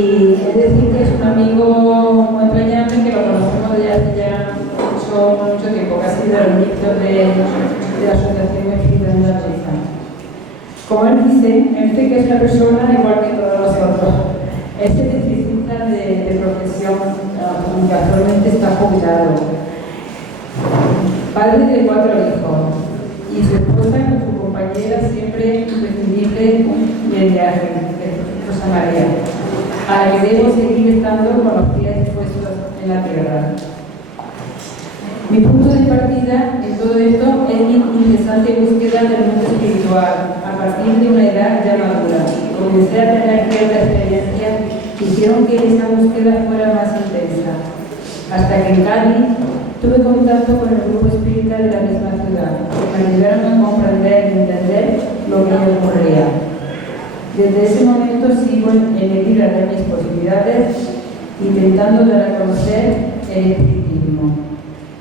Y es decir que es un amigo muy entrañable que lo conocemos desde hace ya mucho tiempo, casi desde el inicio de la Asociación Espírita de la Risa. Como él dice que es una persona igual que todos nosotros. Es electricista de profesión, aunque actualmente está jubilado. Padre de 4 hijos y su esposa con su compañera siempre imprescindible de viaje, Rosa María, a la que debo seguir estando con los pies puestos en la tierra. Mi punto de partida en todo esto es mi incesante búsqueda del mundo espiritual, a partir de una edad ya madura. Comencé a tener ciertas experiencias que hicieron que esa búsqueda fuera más intensa, hasta que en Cádiz tuve contacto con el grupo espírita de la misma ciudad, que me ayudaron a comprender y entender lo que me ocurría. Desde ese momento sigo en el ir de mis posibilidades, intentando dar a conocer el espiritismo.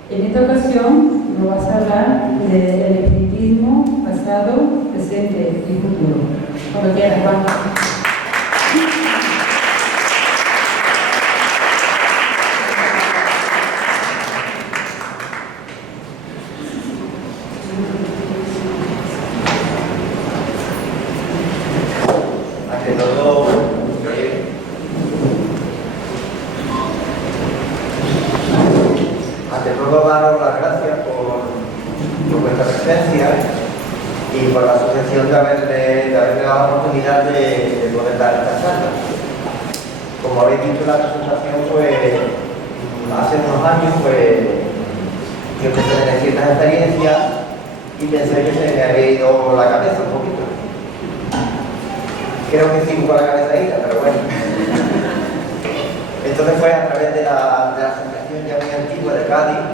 En esta ocasión nos vas a hablar del espiritismo pasado, presente y futuro. Cuando quieras, Juan. Ante todo, daros las gracias por vuestra presencia y por la asociación de haberle dado la oportunidad de poder dar esta charla. Como habéis dicho, la asociación, pues, hace unos años, pues, yo empecé a tener ciertas experiencias y pensé que se me había ido la cabeza un poquito. Creo que sigo con la cabeza ida, pero bueno. Entonces fue a través de la asociación ya muy antigua de Cádiz,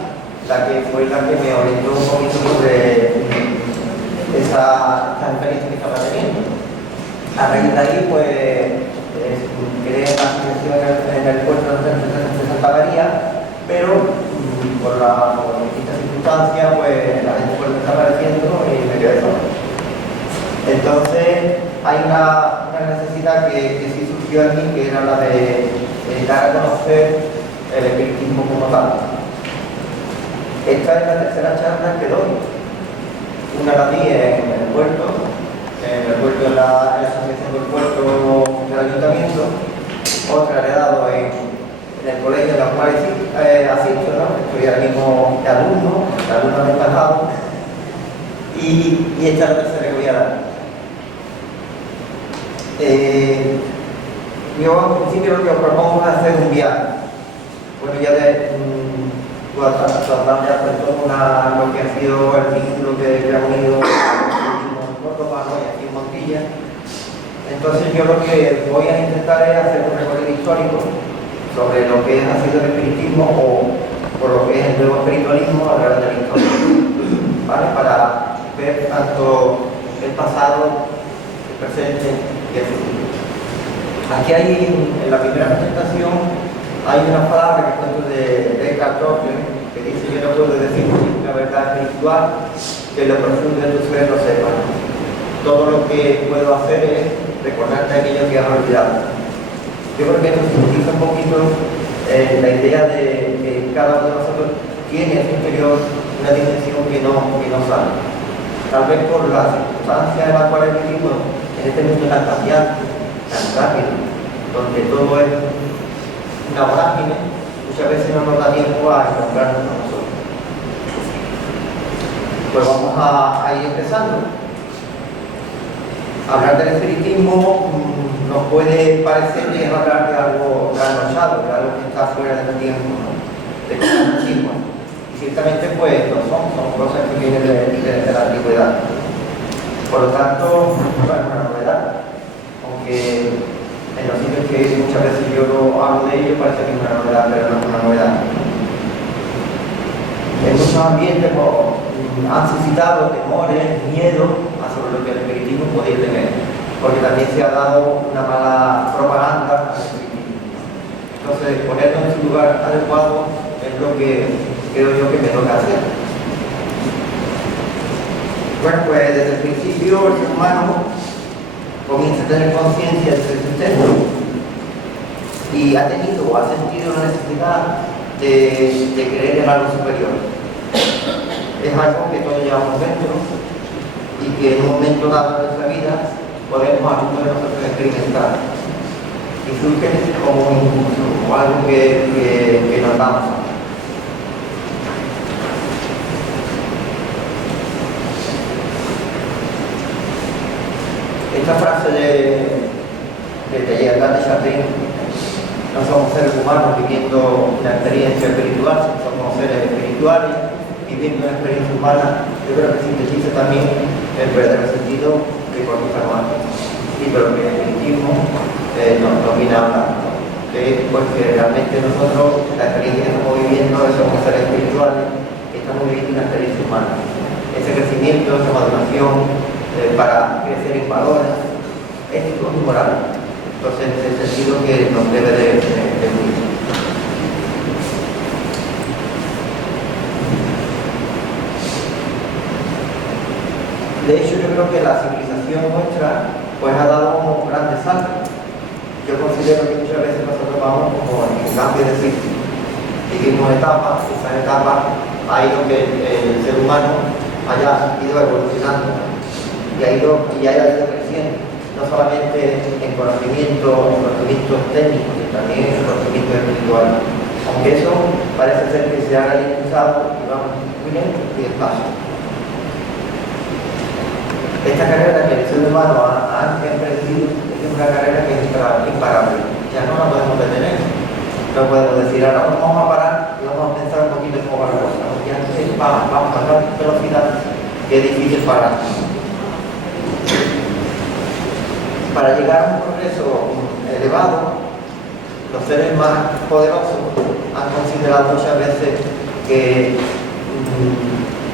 la que me orientó un poquito sobre esa experiencia que estaba teniendo. A raíz de ahí, pues, creé la asociación en el puerto de Santa María, pero por distintas circunstancias, pues la gente fue desapareciendo y me quedé solo. Entonces, hay una necesidad que sí surgió en mí, que era la de dar a conocer el espiritismo como tal. Esta es la tercera charla que doy. Una la di en el puerto, en la asociación del puerto del ayuntamiento. Otra la he dado en el colegio en la cual asisto, ¿no? Estoy ahora mismo de alumno aventajado. Y esta es la tercera que voy a dar. Yo al principio lo que os propongo es hacer un viaje. Bueno, ya tratamos ya de todo lo que ha sido el vínculo que ha unido en Córdoba, ¿no? Y aquí en Montilla. Entonces yo lo que voy a intentar es hacer un recorrido histórico sobre lo que ha sido el espiritismo o por lo que es el nuevo espiritualismo a través de la historia, ¿vale? Para ver tanto el pasado, el presente y el futuro. Aquí hay, en la primera presentación, hay una palabra que cuento de Eckhart Tolle, que dice: yo no puedo decir una verdad espiritual que lo profundo de tu ser lo sepa. Todo lo que puedo hacer es recordarte aquello que has olvidado. Yo creo que nos utiliza un poquito la idea de que cada uno de nosotros tiene en su interior una dimensión que no sabe. Tal vez por las circunstancias en las cuales vivimos en este mundo tan cambiante, tan rápido, donde todo es una vorágine, muchas veces no nos da tiempo a encontrarnos con nosotros. Pues vamos a ir empezando. Hablar del espiritismo nos puede parecer que es hablar de algo trasnochado, de algo que está fuera del tiempo, ¿no? De cosas antiguas. Y ciertamente pues no son cosas que vienen de la antigüedad. Por lo tanto, no es una novedad. Aunque en los sitios que muchas veces yo hablo de ello parece que es una novedad, pero no es una novedad. En muchos ambientes han suscitado temores, miedos sobre lo que el espiritismo podía tener, porque también se ha dado una mala propaganda al espiritismo. Entonces, ponerlo en su lugar adecuado es lo que creo yo que me toca hacer. Bueno, pues desde el principio el ser humano comienza a tener conciencia de su existencia. y ha tenido o ha sentido la necesidad de creer en algo superior. Es algo que todos llevamos dentro y que en un momento dado de nuestra vida podemos algunos de nosotros experimentar. Y surge como un impulso, como algo que nos danza. Esta frase de Teilhard de Chardin, no somos seres humanos viviendo una experiencia espiritual, somos seres espirituales viviendo una experiencia humana. Yo creo que sintetiza también el verdadero sentido de cualquier ser humano y de lo que el espiritismo nos viene a hablar, que pues que realmente nosotros la experiencia que estamos viviendo somos seres espirituales, que estamos viviendo una experiencia humana. Ese crecimiento, esa maduración para crecer en valores éticos y morales. Entonces, en ese sentido que nos debe de unir. De hecho, yo creo que la civilización nuestra pues ha dado unos grandes saltos. Yo considero que muchas veces nosotros vamos como en cambio de ciclo. Vivimos etapas, esas etapas ha ido que el ser humano haya ido evolucionando y haya ido creciendo, no solamente en conocimientos técnicos, sino también en conocimiento espiritual. Aunque eso parece ser que se ha realizado y vamos muy lento y despacio. Esta carrera que el ser humano ha emprendido es una carrera que es imparable. Ya no la podemos detener. No podemos decir, ahora vamos a parar y vamos a pensar un poquito en cómo va la cosa. Ya vamos a dar velocidad, que es difícil parar. Para llegar a un progreso elevado, los seres más poderosos han considerado muchas veces que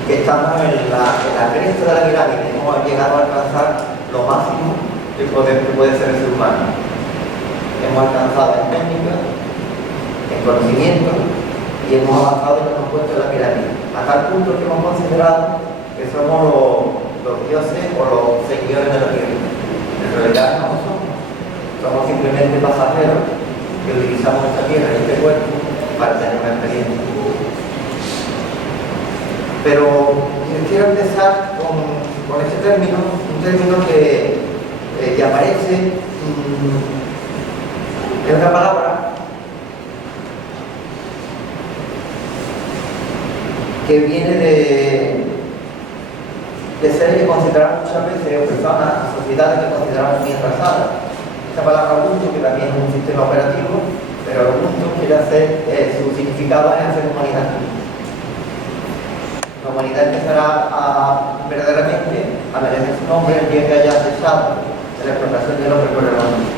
estamos en la cresta de la pirámide, hemos llegado a alcanzar lo máximo que puede ser el ser humano. Hemos alcanzado en técnica, en conocimiento y hemos avanzado y nos hemos puesto en la pirámide. A tal punto que hemos considerado que somos los dioses o los señores de la tierra. En realidad no somos simplemente pasajeros que utilizamos esta tierra y este cuerpo para tener una experiencia. Pero quiero empezar con este término, un término que aparece en una palabra que viene de seres que consideramos muchas veces, o personas, sociedades que consideramos muy atrasadas. Esta palabra Ubuntu, que también es un sistema operativo, pero Ubuntu quiere hacer, su significado es hacer humanidad. La humanidad empezará verdaderamente a merecer su nombre el día que haya cesado de la explotación del hombre por el hombre.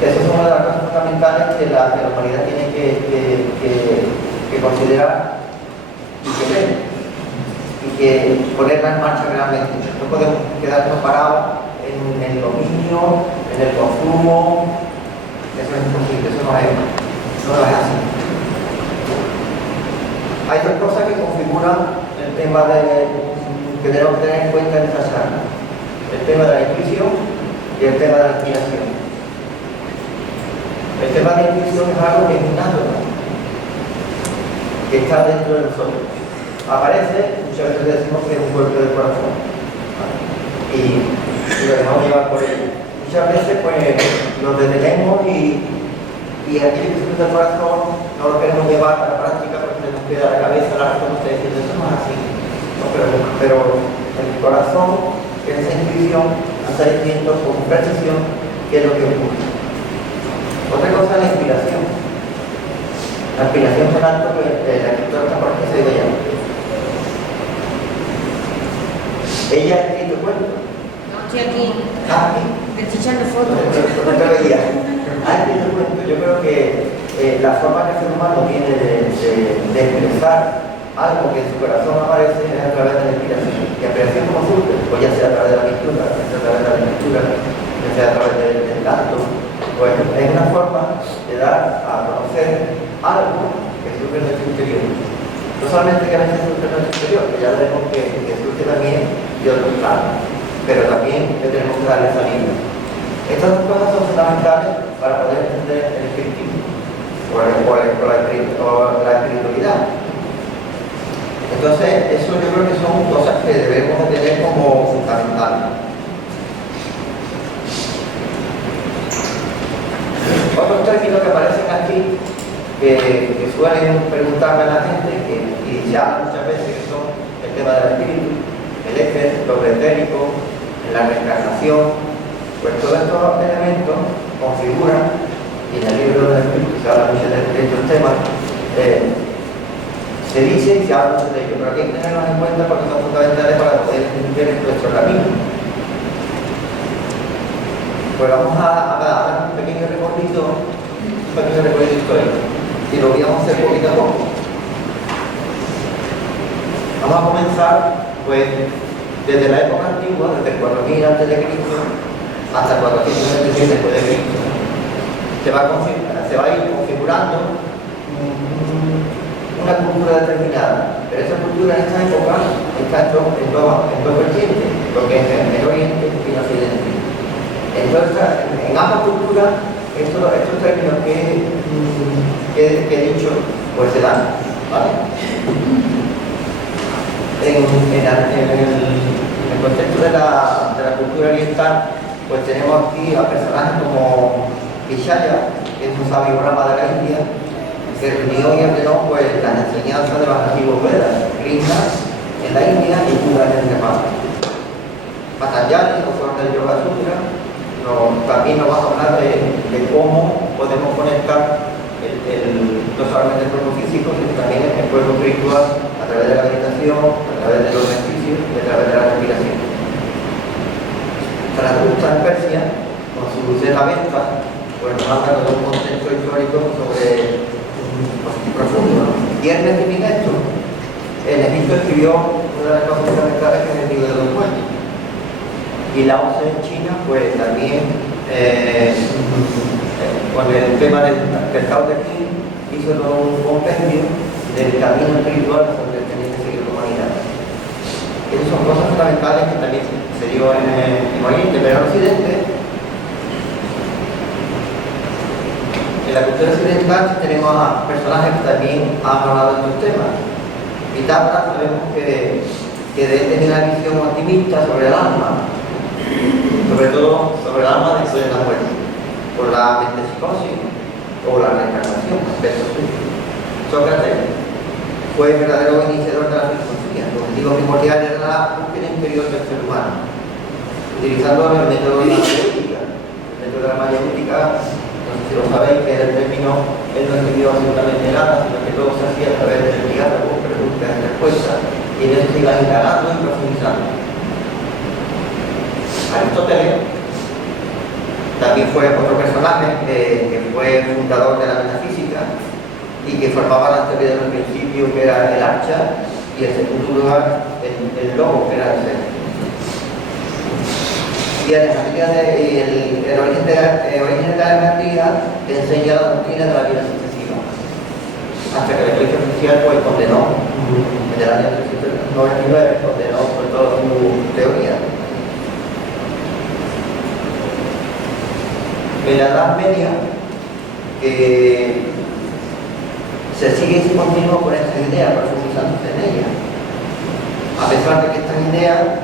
Eso es una de las cosas fundamentales que la humanidad tiene que considerar y que ver y que ponerla en marcha realmente. No podemos quedarnos parados en el dominio, en el consumo. Eso es imposible, eso no es así. Hay dos cosas que configuran el tema que tenemos que tener en cuenta en esta charla: el tema de la intuición y el tema de la inspiración. El tema de la intuición es algo que es innato, que está dentro de nosotros. Aparece, muchas veces decimos que es un golpe del corazón y lo dejamos llevar por él. Muchas veces pues nos detenemos y aquello que surge del corazón no lo queremos llevar a la práctica porque nos queda la cabeza, la razón, ustedes diciendo eso no es así. No, pero el corazón, esa intuición, está diciendo con precisión qué es lo que ocurre. Otra cosa es la inspiración. La inspiración es algo que la escritora está por aquí se digo ya. Ella ha escrito cuentos. No, estoy aquí. Ah, aquí. Te estoy echando fotos. No te veía. Ha escrito cuentos. Yo creo que la forma que el ser humano tiene de expresar algo que en su corazón aparece es a través de la inspiración. Y la inspiración como surge, pues ya sea a través de la pintura, ya sea a través de la lectura, ya sea a través del canto. Pues es una forma de dar a conocer algo que surge en nuestro interior. No solamente que a veces surge en nuestro interior, que ya veremos que surge también de otros planos, pero también que tenemos que darle salida. Estas dos cosas son fundamentales para poder entender el espiritismo o la espiritualidad. Entonces, eso yo creo que son cosas que debemos de tener como fundamentales. Otros términos que aparecen aquí, que suelen preguntarme a la gente, y se habla muchas veces, que son el tema del espíritu, el éter, lo pretérico, la reencarnación, pues todos estos elementos configuran, y en el libro del espíritu se habla mucho de estos temas, se dice y se habla mucho de ellos, pero aquí hay que tenerlos en cuenta porque son fundamentales para poder entender nuestro camino. Pues vamos a dar un pequeño recorrido histórico y lo vamos a hacer poquito a poco. Vamos a comenzar pues desde la época antigua, desde el 4000 a.C. hasta 476 después de Cristo. Se va a ir configurando una cultura determinada, pero esa cultura en esta época está en dos vertientes, lo que es el Oriente y el Occidente. Entonces, en ambas culturas, estos términos que he dicho, pues se dan, ¿vale? En el contexto de la cultura oriental, pues tenemos aquí a personajes como Vishaya, que es un sabio brahma de la India, que reunió y ordenó pues, las enseñanzas de los antiguos Vedas, Krishna en la India y Buda en el Nepal. Patanjali, autor del Yoga Sutra, también nos va a hablar de cómo podemos conectar no solamente el cuerpo físico, sino también el cuerpo espiritual a través de la meditación, a través de los ejercicios y a través de la respiración. Zaratustra en Persia, con su Zeta-Vesta, pues nos habla de un contexto histórico sobre profundo, ¿no? Y Hermes Trismegisto en Egipto escribió una de las cosas fundamentales que es el libro de los muertos. Y Lao Tse en China, pues también con el tema del Tao Te Ching hizo todo un compendio del camino espiritual sobre el que tenía que seguir la humanidad. Esas son cosas fundamentales que también se dio en Oriente, pero en Occidente, en la cultura occidental tenemos a personajes que también han hablado de estos temas. Pitágoras sabemos que de él tenía una visión optimista sobre el alma, sobre todo sobre el alma después de la muerte, por la metempsicosis o la reencarnación, aspecto suyo. Sócrates fue el verdadero iniciador de la filosofía. El objetivo primordial era la búsqueda interior del ser humano, utilizando el método de la mayéutica. El método de la mayéutica, no sé si lo sabéis, que el término él no escribió absolutamente nada, sino que todo se hacía a través del diálogo, preguntas y respuestas, y en eso se iba indagando y profundizando. Aristóteles también fue otro personaje que fue fundador de la metafísica y que formaba la teoría del principio, que era el archa, y en segundo lugar el logo, que era el ser. Y el origen de la Alejandría te enseña la doctrina de la vida sucesiva, hasta que la Iglesia oficial pues, condenó, en el año 399, condenó por toda su teoría. En la Edad Media, que se sigue y continúa con esta idea, profundizándose en ella. A pesar de que estas ideas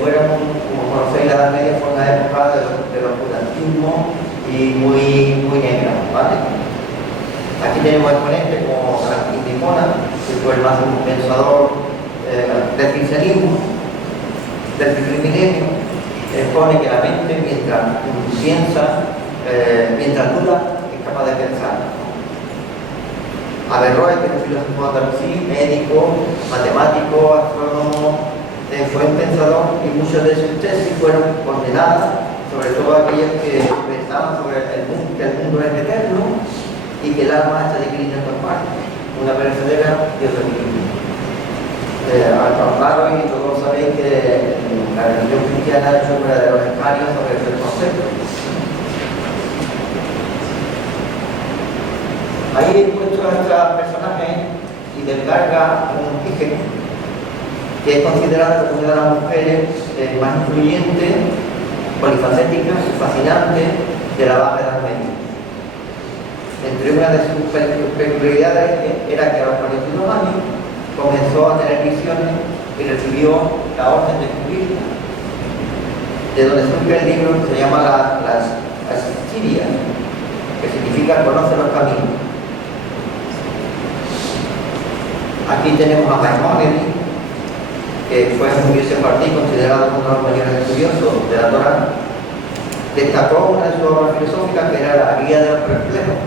fueron, como conocéis, la Edad Media fue una época del oscurantismo y muy negra, ¿vale? Aquí tenemos exponentes como Francisco de Hipona, que fue el máximo pensador del cristianismo, del primer milenio. Expone que la mente, mientras piensa, mientras duda, es capaz de pensar. Averroes, que es un filósofo andalusí, médico, matemático, astrónomo, fue un pensador y muchas de sus tesis fueron condenadas, sobre todo aquellas que pensaban sobre el mundo, que el mundo es eterno y que el alma está dividida en dos partes, una perecedera y otra divina. Claro, y todos sabéis que la religión cristiana ha hecho un verdadero escario sobre ese concepto. Ahí he puesto a nuestros personajes y descarga un Higgins, que es considerada como una de las mujeres más influyentes, polifacéticas y fascinantes de la Baja Edad Media. Entre una de sus peculiaridades era que a los 42 años comenzó a tener visiones y recibió la orden de escribirla, de donde surge el libro que se llama las Sirias, que significa conoce los caminos. Aquí tenemos a Maimónides, que fue un judío sefardí considerado uno de los mayores estudiosos de la Torá. Destacó una de sus obras filosóficas que era la Guía de los Perplejos.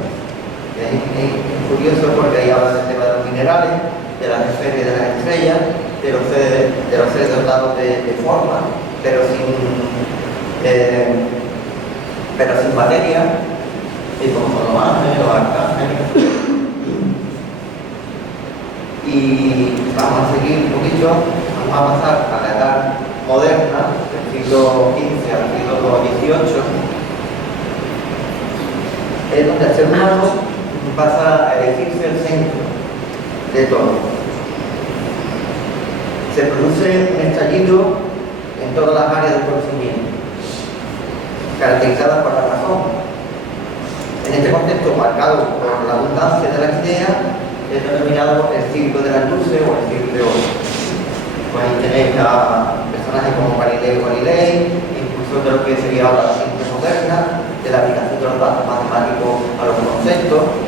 Es curioso porque ahí habla del tema de los minerales, de las esferas y de las estrellas, de los seres dotados de forma, pero sin materia, y como son los ángeles, los arcángeles. Y vamos a seguir un poquito, vamos a pasar a la edad moderna, del siglo XV al siglo XVIII, es donde el ser humano pasa a elegirse el centro de todo. Se produce un estallido en todas las áreas del conocimiento, caracterizadas por la razón. En este contexto marcado por la abundancia de las ideas, es denominado el siglo de las luces o el siglo de oro. Pues ahí tenéis a personajes como Galileo Galilei, impulsor de lo que sería ahora la ciencia moderna, de la aplicación de los datos matemáticos a los conceptos,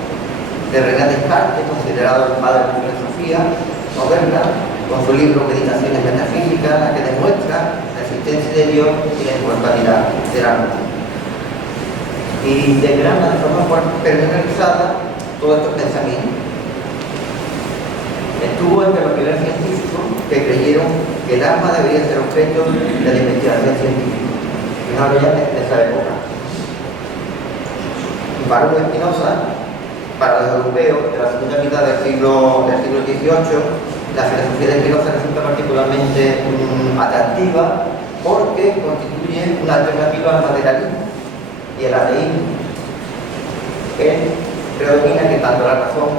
de René Descartes, considerado el padre de la filosofía moderna, con su libro Meditaciones Metafísicas, la que demuestra la existencia de Dios y la inmortalidad del alma. Y desgrana de forma personalizada todos estos pensamientos. Estuvo entre los primeros científicos que creyeron que el alma debería ser objeto de la investigación científica. Fijaros ya de esa época. Baruch Spinoza, para los europeos de la segunda mitad del siglo XVIII, la filosofía de Spinoza resulta particularmente atractiva porque constituye una alternativa al materialismo y el ateísmo. Él predomina que tanto la razón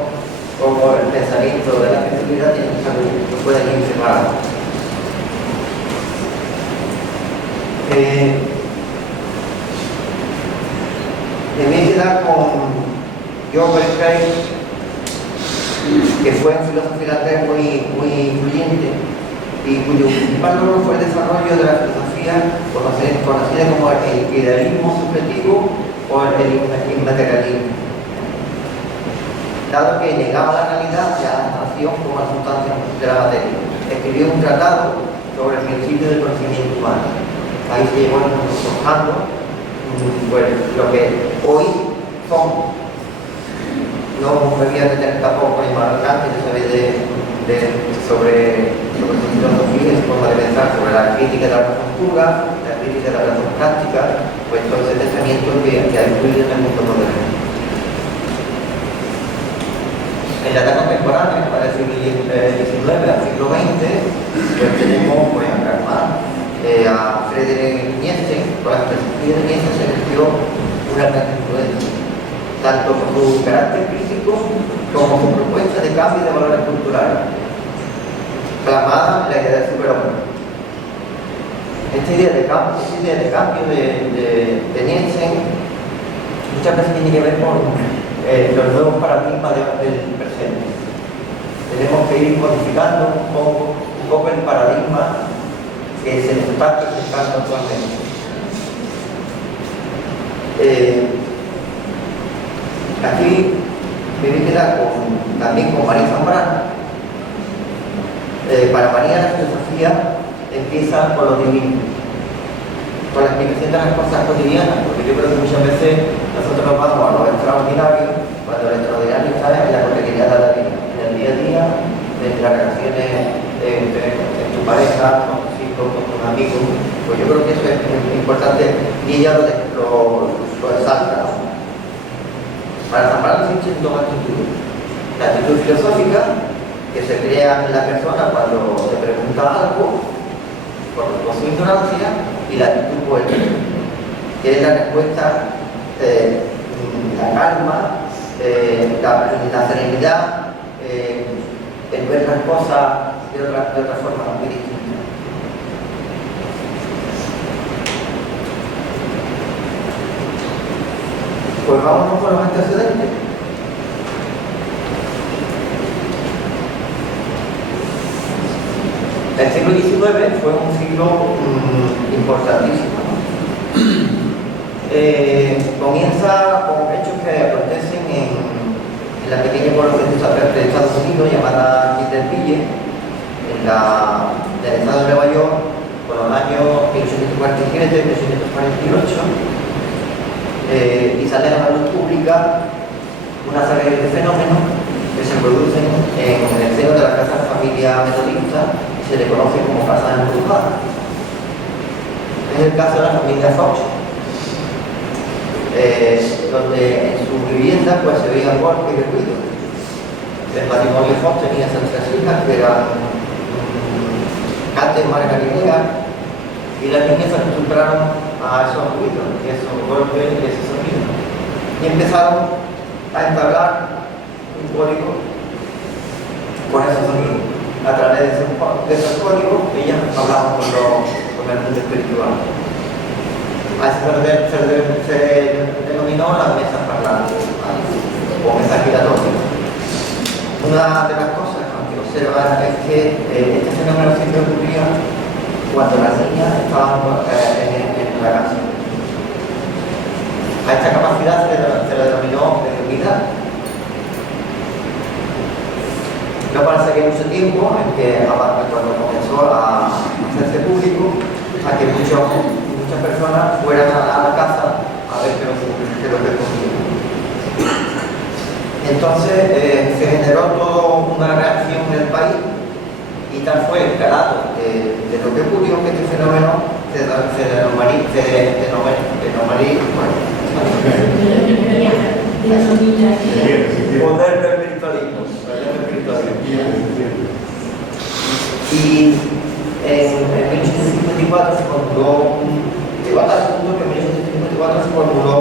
como el pensamiento de la creatividad no pueden ir separados. Me voy a quedar con John Berkeley, que fue un filósofo finlandés muy influyente y cuyo principal logro fue el desarrollo de la filosofía conocida como el idealismo subjetivo o el inmaterialismo, dado que negaba la realidad y a la abstracción como la sustancia de la materia. Escribió un tratado sobre el principio del conocimiento humano. Ahí se llevó forjando lo que hoy somos. No me voy a detener tampoco en Marcante, que sabe sobre su filosofía y su forma de pensar, sobre la crítica de la razón pura, la crítica de la razón práctica, pues todo ese pensamiento que ha influido en el mundo moderno. En la edad contemporánea, para el siglo XIX al siglo XX, pues tenemos a Karl Marx, a Friedrich Nietzsche. Con la filosofía de Nietzsche se ejerció una gran influencia, tanto por su carácter crítico como su propuesta de cambio de valores culturales, plasmada en la idea del superhombre. Esta idea de cambio de Nietzsche muchas veces tiene que ver con los nuevos paradigmas del presente. Tenemos que ir modificando un poco el paradigma que se nos está presentando actualmente. Aquí me voy a quedar también con María Zambrano. Para María la filosofía empieza por lo divino, por la explicación de las cosas cotidianas, porque yo creo que muchas veces nosotros nos vamos a lo extraordinario, cuando lo extraordinario está en la cotidianidad de la vida, en el día a día, en las relaciones en tu pareja, con tus hijos, con tus amigos. Pues yo creo que eso es importante y ella lo exalta, ¿no? Para Zambrano existen dos actitudes: la actitud filosófica, que se crea en la persona cuando se pregunta algo por su ignorancia, y la actitud poética, que es la respuesta, la calma, la serenidad, el ver las cosas de otra forma muy distinta. Pues vámonos con los antecedentes. El siglo XIX fue un siglo importantísimo, ¿no? Comienza con hechos que acontecen en la pequeña población de Estados Unidos llamada Kinder del estado de Nueva York, por los años 1847 1848, y sale a la luz pública una serie de fenómenos que se producen en el seno de la casa de familia metodista y se le conoce como casa embrujada. Es el caso de la familia Fox, donde en su vivienda pues, se veían golpes y ruidos. El matrimonio Fox tenía esas tres hijas que eran Kate, María Galilea, y las niñas se acostumbraron a esos ruidos, y esos golpes y esos sonidos. Y empezaron a entablar un código con esos sonidos. A través de esos códigos, ellas hablaban con el mundo espiritual. A eso se denominó las mesas parlantes, o mesas giratorias. Una de las cosas que observan es que este fenómeno siempre ocurría cuando las niñas estaban en la casa. A esta capacidad se le denominó mediunidad. No pasaría mucho tiempo en que, cuando comenzó a hacerse público, a que muchas personas fueran a la casa a ver qué es lo que ocurría. Entonces se generó toda una reacción en el país y tal fue el calado de lo que ocurrió que este fenómeno se moderno espiritualismo. Y en 1854 se formuló, llegó a tal punto que en 1854 se formuló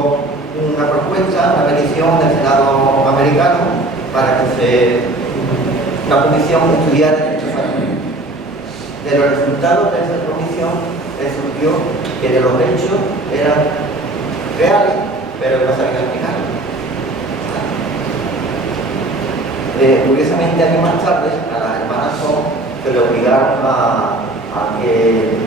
una propuesta, una petición del Senado americano para que una comisión estudiara estos fenómenos. De los resultados de esa comisión surgió que de los hechos eran reales, pero que no sabían explicarlos. Curiosamente, años más tarde, a las hermanas Son se le obligaron a que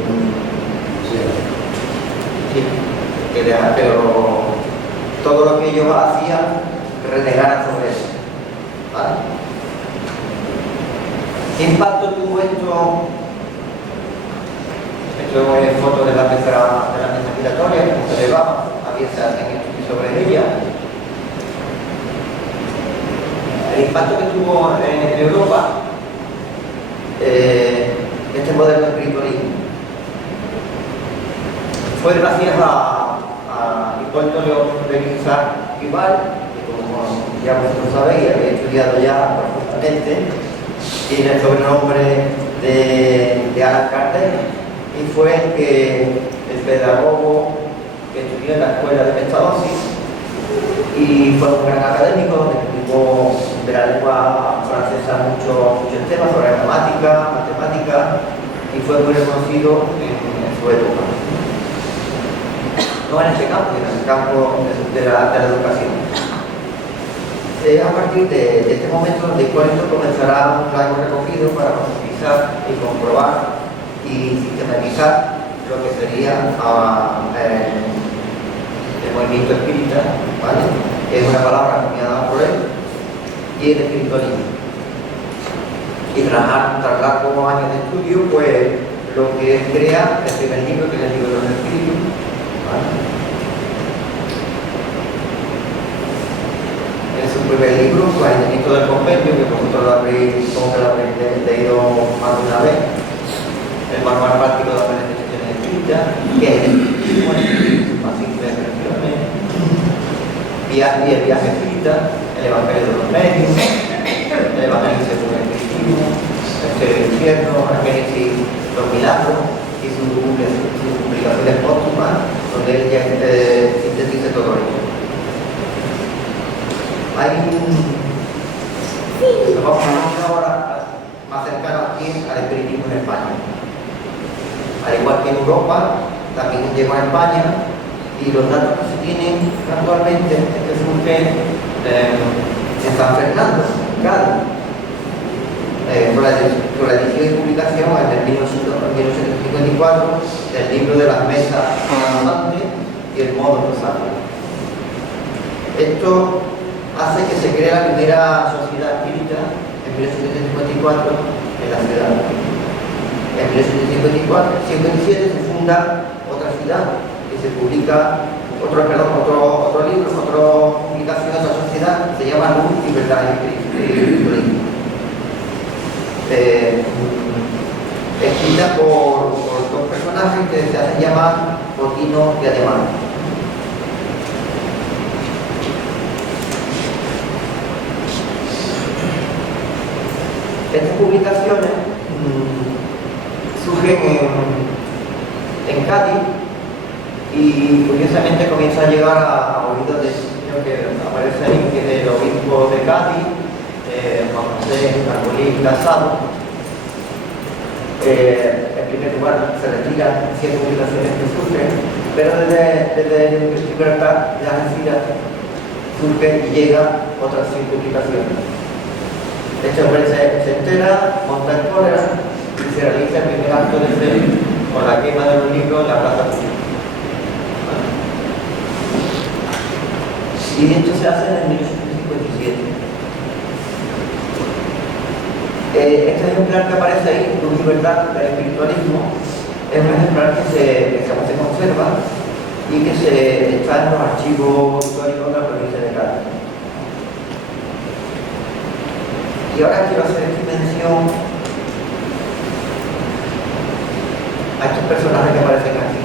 todo lo que ellos hacían renegaran sobre eso. ¿Vale? ¿Qué impacto tuvo esto? Esto es foto de la mesa giratoria, como se elevaba, había se hacen estudios sobre ella. El impacto que tuvo en Europa este moderno espiritualismo fue gracias a Hipólito de Isaac Ibal, que como ya vosotros sabéis, había estudiado ya profundamente, tiene el sobrenombre de Alan Kardec, y fue el pedagogo que estudió en la escuela de Pestalozzi y fue un gran académico donde explicó de la lengua francesa muchos temas sobre gramática, matemática, y fue muy reconocido en su época. No en ese campo, sino en el campo de la educación. A partir de este momento, donde Hipólito comenzará un largo recorrido para profundizar y comprobar y sistematizar lo que sería el movimiento espírita, ¿vale? Que es una palabra acuñada por él, y el espiritualismo. Y tras largos años de estudio, pues lo que él crea es el primer libro, que es el libro de los espíritus, ¿vale? Es su primer libro, pues el ministro del convenio, que vosotros lo habréis leído más de una vez, el manual práctico de las manifestaciones espíritas, que es el espiritismo, más simple expresiones, y el viaje espírita, el evangelio de los medios, el evangelio según el espiritismo, el cielo y el infierno, el Génesis, los milagros y sus publicaciones póstumas, donde él ya sintetiza todo ello. Nos vamos a ahora más cercano aquí al espiritismo en España. Al igual que en Europa, también llegó a España, y los datos que se tienen actualmente es que surge en San Fernando, Cádiz. Por con la edición y publicación en el 1954 del libro de las mesas antes y el modo rosario. Esto hace que se cree la primera sociedad espírita en 1754 en la ciudad. En 1757 se funda otra ciudad y se publica otro libro, otra publicación de otra sociedad que se llama Luz y Verdad y Espiritualismo. Escrita por dos personajes que se hacen llamar Botino y Ademán. Estas publicaciones surgen en Cádiz y curiosamente comienza a llegar a oídos de sitios que aparecen que el obispo de Cádiz, Juan José Arbolí Casado. En primer lugar se retiran 100 publicaciones que surgen, pero desde Libertad de Algeciras surge y llega otras 100 publicaciones. Este hombre se entera, monta en cólera y se realiza el primer acto de fe con la quema de los libros en la plaza pública. Y esto se hace en 1857. Este ejemplar que aparece ahí, Luz y Verdad del Espiritualismo, es un ejemplar que se conserva y que está en los archivos históricos de la provincia de Cádiz. Y ahora quiero hacer mención a estos personajes que aparecen aquí.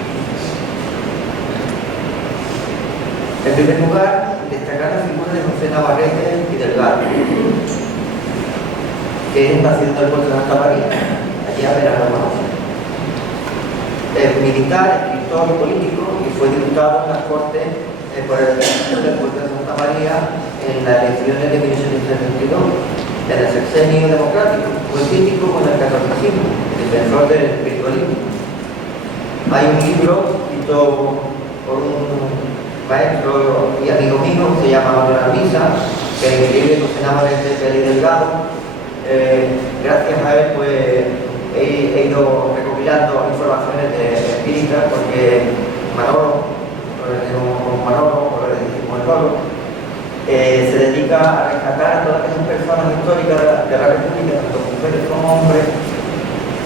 En primer lugar, destacar la figura de José Navarrete y Delgado, que es nacido en el puerto de Santa María, allí apenas lo conoce. Es militar, escritor y político y fue diputado en las Cortes por el del puerto de Santa María en las elecciones de 1872. En el sexenio democrático, fue crítico con el catolicismo, defensor del espiritualismo. Hay un libro escrito por un maestro y amigo mío que se llama Manuel Misa, que escribe José Navarrete y Delgado. Gracias a él pues he ido recopilando informaciones de espíritas porque Manolo, se dedica a rescatar a todas esas personas históricas de la República, tanto mujeres como hombres,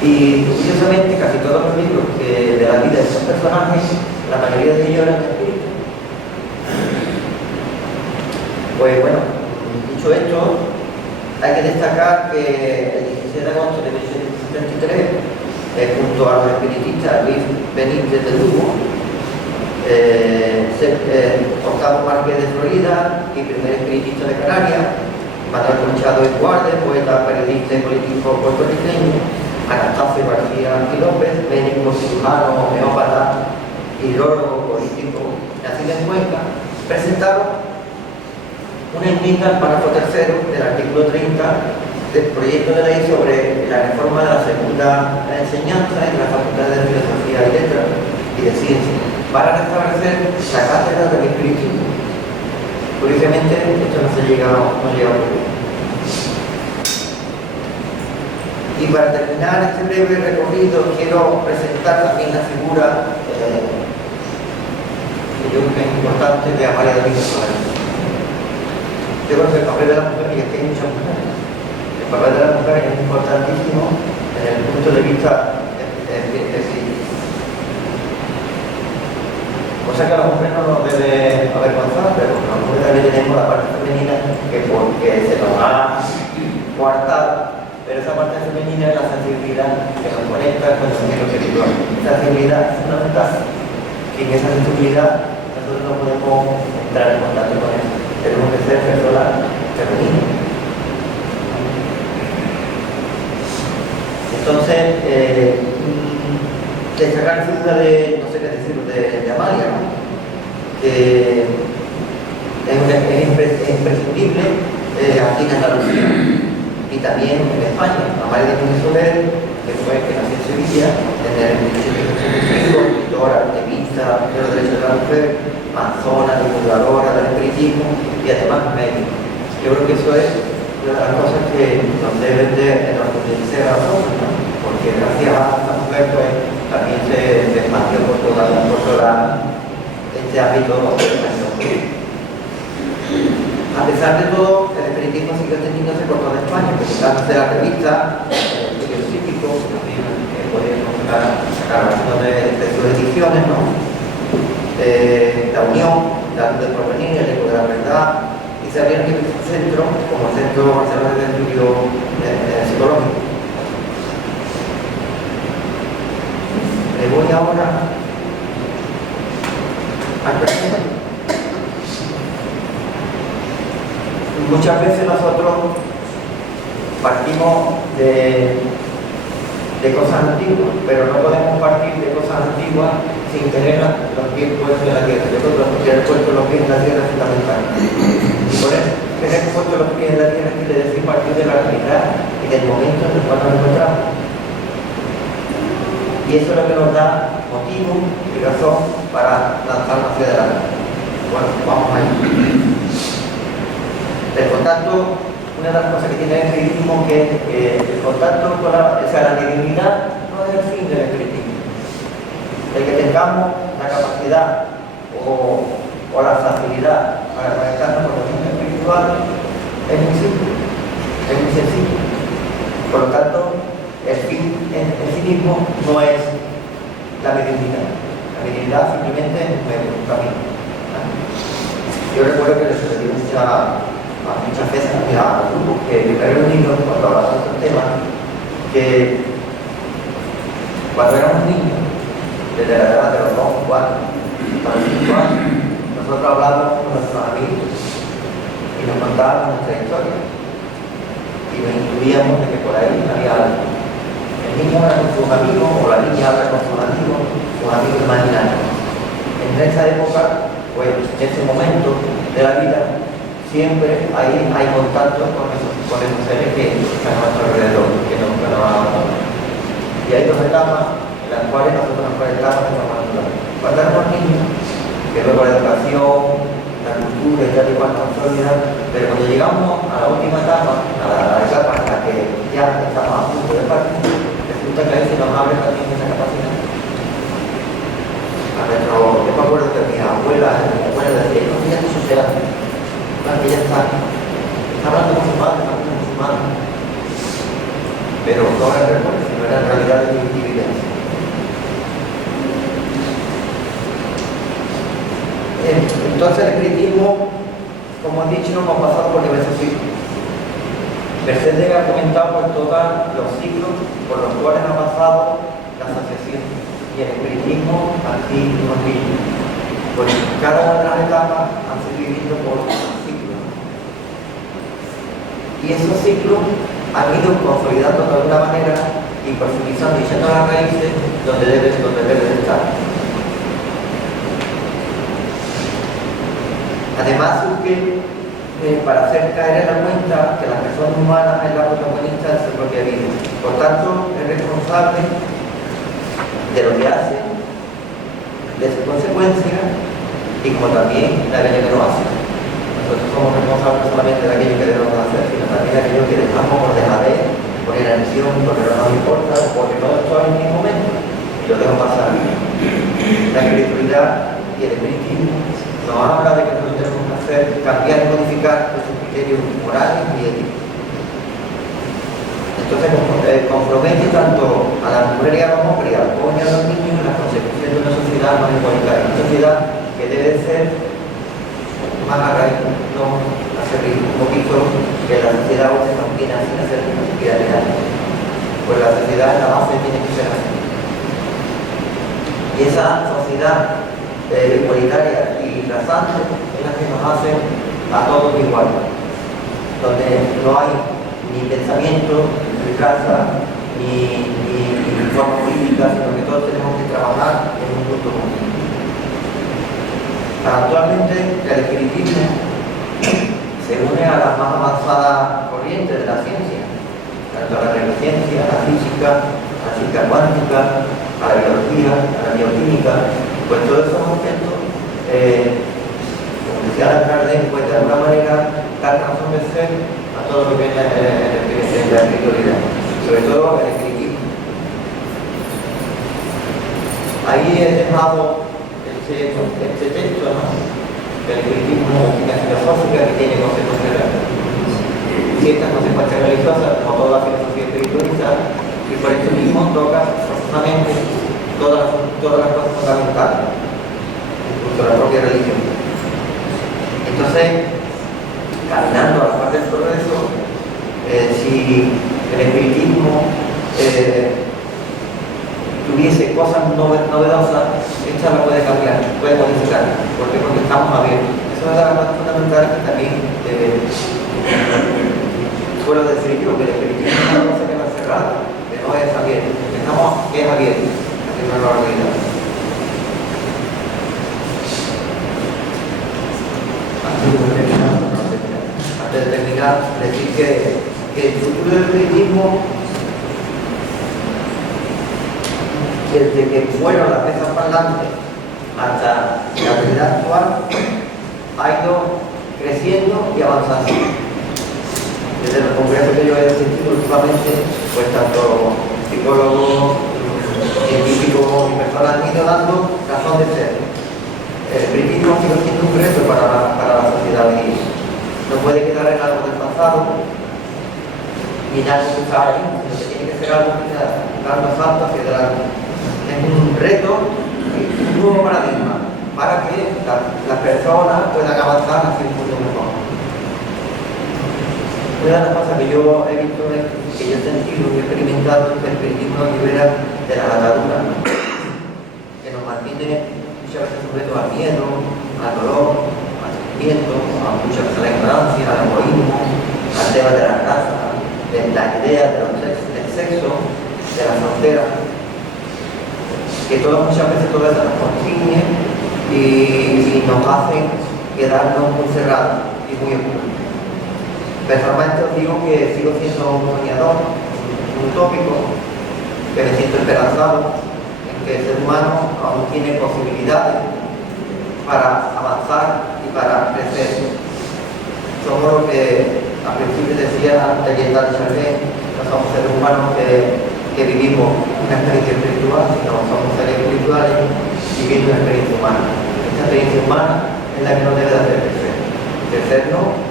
y curiosamente casi todos los libros de la vida de esos personajes, la mayoría de ellos eran espíritus. Pues bueno, dicho esto, hay que destacar que el 16 de agosto de 1873, junto a los espiritistas Luis Benítez de Lugo, octavo marqués de Florida y primer espiritista de Canarias, Manuel Conchado y Guarde, poeta, periodista y político puertorriqueño, Anastasio García y López, médico, cirujano, homeópata, hidrólogo, político, nacido en Cuenca, presentaron una enmienda al párrafo tercero del artículo 30 del proyecto de ley sobre la reforma de la segunda enseñanza en la Facultad de Filosofía y Letras y de Ciencias, para restablecer la cátedra del espiritismo. Curiosamente, esto no llega a ocurrir. Y para terminar este breve recorrido, quiero presentar también la figura que yo creo que es importante de Amalia Domingo Soler. Yo creo que el papel de la mujer, y aquí hay muchas mujeres, el papel de la mujer es importantísimo desde el punto de vista espiritual. Cosa que a la mujer no nos debe avergonzar, pero a la mujer también tenemos la parte femenina que porque se nos ha coartado, pero esa parte femenina es la sensibilidad que nos conecta con el sentido espiritual. Esa sensibilidad es fundamental, y en esa sensibilidad nosotros no podemos entrar en contacto con eso. Tenemos que ser personas femeninas. Entonces, destacar la figura de, no sé qué decir, de Amalia, ¿no? Que es imprescindible aquí en Andalucía y también en España. Amalia Domingo Soler, que nació en Sevilla en el 1885, escritora, activista de los derechos de la mujer, manzona, divulgadora del espiritismo y además médico. Yo creo que eso es una de las cosas que nos deben de enorgullecer. ser razón, ¿no? Porque gracias a esta mujer pues también se expandió por toda este ámbito español. A pesar de todo, el espiritismo sigue teniéndose por toda España, porque están de la revista, el estudio psíquico, también podemos sacar algunas de sus ediciones, ¿no? La Unión, la Luz del Porvenir, el Eco de la Verdad, y se abrieron diversos centros, como el Centro Barcelona de Estudio Psicológico. Le voy ahora al presente. Muchas veces nosotros partimos de cosas antiguas, pero no podemos partir de cosas antiguas sin tener los pies puestos en la tierra. Yo creo que tener puestos los pies en la tierra es fundamental. Y por eso, tener puestos los pies en la tierra quiere decir partir de la realidad y del momento en el cual nos encontramos. Y eso es lo que nos da motivo y razón para lanzarnos hacia adelante. Bueno, vamos ahí. El contacto, una de las cosas que tiene el espiritismo es que el contacto con la divinidad no es el fin del espiritismo. El que tengamos la capacidad o la facilidad para conectarnos con el mundo espiritual es muy simple, es muy sencillo. Por lo tanto, el fin en sí mismo no es la mediunidad. La mediunidad simplemente es un camino. Yo recuerdo que le sucedió muchas veces a grupos que me he reunido cuando hablaba de estos temas, que cuando éramos niños, desde la edad de los 2, 4, hasta los 5 años, nosotros hablábamos con nuestros amigos y nos contábamos nuestra historia y nos intuíamos de que por ahí había algo. El niño habla con sus amigos o la niña habla con sus amigos imaginarios. En esa época, pues en ese momento de la vida, siempre hay contacto con esos seres que están a nuestro alrededor, que nos abandonan. Y hay dos etapas en las cuales nosotros nos conectamos de forma natural. Cuando éramos niños, que luego la educación, la cultura y tal y cual nos olvidan, pero cuando llegamos a la última etapa, a la etapa en la que ya estamos a punto de partir, resulta que a veces nos abre también esa capacidad. Yo me acuerdo que mi abuela decía, no tienes que suceder. Que ella está hablando con su madre, pero no era el recuerdo, sino era en realidad de mi vivencia. Entonces el espiritismo, como he dicho, hemos pasado por diversos ciclos. Mercedes ha comentado por todos los ciclos por los cuales ha pasado la asociación y el espiritismo así nos vive. Pues cada una de las etapas han sido viviendo por y esos ciclos han ido consolidando de alguna manera y profundizando y echando las raíces donde deben estar. Además, surge para hacer caer en la cuenta que la persona humana es la protagonista de su propia vida. Por tanto, es responsable de lo que hace, de sus consecuencias y como también de aquello que no hace. Nosotros somos responsables solamente de aquello que debemos hacer, sino también de aquello que dejamos por dejadez, por inacción, porque no nos importa, o porque no estoy en mi momento y lo dejo pasar. La espiritualidad y el espiritismo nos habla de que nosotros tenemos que hacer, cambiar y modificar nuestros criterios morales y éticos. Entonces compromete tanto a las mujeres y a los hombres, a los jóvenes y a los niños en la consecución de una sociedad más igualitaria, una sociedad que debe ser más a raíz, no hacer un poquito que la sociedad hoy se mantiene sin hacer una sociedad real. Pues la sociedad en la base tiene que ser así. Y esa sociedad igualitaria y rasante es la que nos hace a todos iguales, donde no hay ni pensamiento, ni raza, ni forma política, sino que todos tenemos que trabajar en un punto común. Actualmente el espiritismo se une a las más avanzadas corrientes de la ciencia, tanto a la neurociencia, a la física, a la física cuántica, a la biología, a la bioquímica, pues todos esos aspectos, como decía Kardec, pues de alguna manera dan razón de ser a todo lo que es la espiritualidad, sobre todo todo el espiritismo. Ahí he dejado este texto, ¿no? El espiritismo es una doctrina filosófica que tiene ciertas consecuencias religiosas, como toda filosofía espiritualista, y por eso mismo toca profundamente todas las cosas fundamentales, incluso la propia religión. Entonces, caminando a la parte del progreso, si el espiritismo tuviese cosas novedosas, esta la puede cambiar, puede modificar. ¿Por qué? Porque estamos abiertos. Eso es la parte fundamental que también suelo decir yo, que el espiritismo es una cosa que no es cerrada, que no es abierto, que es abierto a una nueva realidad. Antes de terminar, decir que el futuro del espiritismo, desde que fueron las mesas parlantes hasta la realidad actual, ha ido creciendo y avanzando. Desde los congresos que yo he asistido últimamente, pues tanto psicólogos, científicos y personas han ido dando razón de ser. El espiritismo sigue siendo un reto para la sociedad hoy día. No puede quedar en algo del pasado ni en algo que está ahí, sino que tiene que ser algo que está dando saltos hacia adelante. Es un reto, un nuevo paradigma para que las personas puedan avanzar hacia un mundo mejor. Una de las cosas que yo he visto, que yo he sentido y he experimentado, es que el espiritismo nos libera de las ataduras, ¿no? Que nos mantiene muchas veces sujetos al miedo, al dolor, al sufrimiento, a muchas veces a la ignorancia, al egoísmo, al tema de la raza, de la idea del sexo, de la frontera, que muchas veces todo eso nos constriñe y nos hacen quedarnos muy cerrados y muy oscuros. Personalmente os digo que sigo siendo un soñador, un utópico, que me siento esperanzado en que el ser humano aún tiene posibilidades para avanzar y para crecer. Somos lo que al principio decía Tayeta de Charbel, no somos seres humanos que vivimos una experiencia espiritual, sino somos seres espirituales viviendo una experiencia humana. Esta experiencia humana es la que nos debe de hacer crecer. Crecernos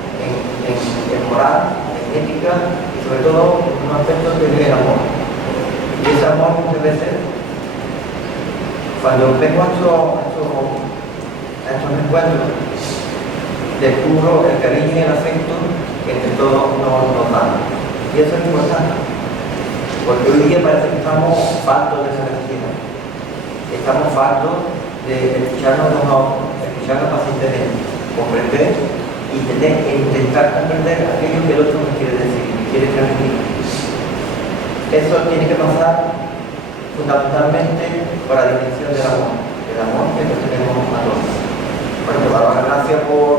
en moral, en ética y sobre todo en un aspecto que es el amor. Y ese amor muchas veces, cuando vengo a estos encuentros, descubro el cariño y el afecto que entre todos nos dan. Y eso es importante, porque hoy día parece que estamos faltos de esa necesidad. Estamos faltos de escucharnos unos a otros, escucharnos pacientemente, comprender y intentar comprender aquello que el otro nos quiere decir, quiere transmitir. Eso tiene que pasar fundamentalmente por la dimensión del amor que nos tenemos a todos. Bueno, pues dar las gracias por